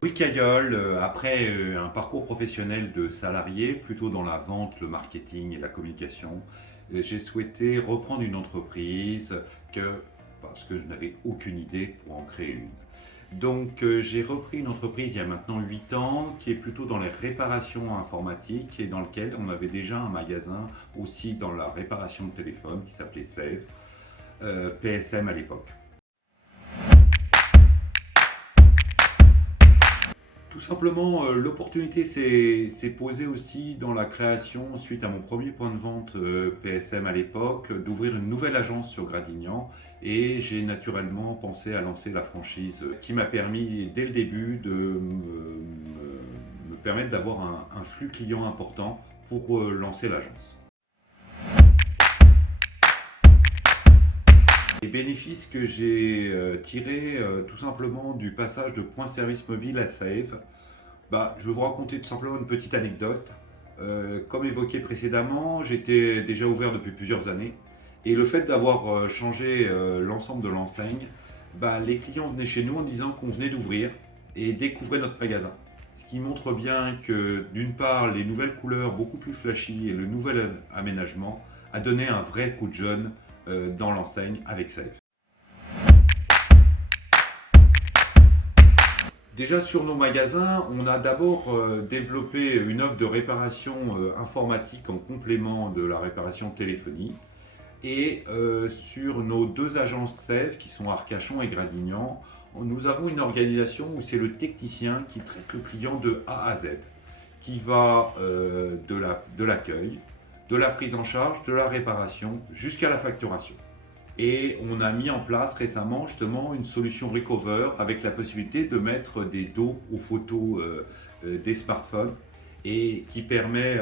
Oui, Cailleul, après un parcours professionnel de salarié, plutôt dans la vente, le marketing et la communication, j'ai souhaité reprendre une entreprise parce que je n'avais aucune idée pour en créer une. Donc j'ai repris une entreprise il y a maintenant 8 ans qui est plutôt dans les réparations informatiques et dans lequel on avait déjà un magasin aussi dans la réparation de téléphone qui s'appelait Save, PSM à l'époque. Tout simplement, l'opportunité s'est posée aussi dans la création, suite à mon premier point de vente PSM à l'époque, d'ouvrir une nouvelle agence sur Gradignan. Et j'ai naturellement pensé à lancer la franchise qui m'a permis dès le début de me permettre d'avoir un flux client important pour lancer l'agence. Les bénéfices que j'ai tirés tout simplement du passage de point service mobile à Save, je vais vous raconter tout simplement une petite anecdote. Comme évoqué précédemment, j'étais déjà ouvert depuis plusieurs années et le fait d'avoir changé l'ensemble de l'enseigne, les clients venaient chez nous en disant qu'on venait d'ouvrir et découvraient notre magasin. Ce qui montre bien que d'une part les nouvelles couleurs beaucoup plus flashy et le nouvel aménagement a donné un vrai coup de jeune dans l'enseigne avec Save. Déjà sur nos magasins, on a d'abord développé une offre de réparation informatique en complément de la réparation téléphonie. Et sur nos deux agences Save qui sont Arcachon et Gradignan, nous avons une organisation où c'est le technicien qui traite le client de A à Z, qui va de l'accueil, de la prise en charge, de la réparation jusqu'à la facturation. Et on a mis en place récemment justement une solution Recover avec la possibilité de mettre des dos aux photos des smartphones et qui permet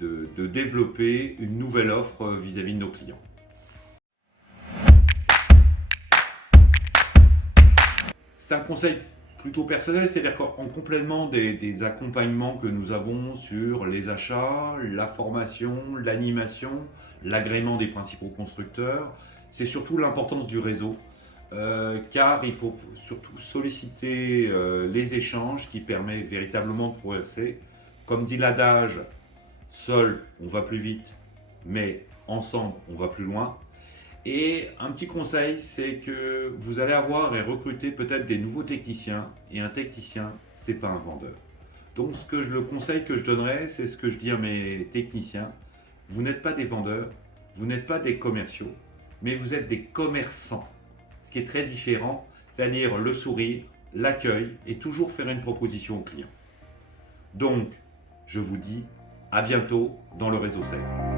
de développer une nouvelle offre vis-à-vis de nos clients. C'est un conseil plutôt personnel, c'est-à-dire qu'en complément des accompagnements que nous avons sur les achats, la formation, l'animation, l'agrément des principaux constructeurs, c'est surtout l'importance du réseau, car il faut surtout solliciter les échanges qui permettent véritablement de progresser. Comme dit l'adage, seul on va plus vite, mais ensemble on va plus loin. Et un petit conseil, c'est que vous allez avoir et recruter peut-être des nouveaux techniciens. Et un technicien, c'est pas un vendeur. Donc le conseil que je donnerais, c'est ce que je dis à mes techniciens. Vous n'êtes pas des vendeurs, vous n'êtes pas des commerciaux, mais vous êtes des commerçants. Ce qui est très différent, c'est-à-dire le sourire, l'accueil et toujours faire une proposition au client. Donc, je vous dis à bientôt dans le réseau Save.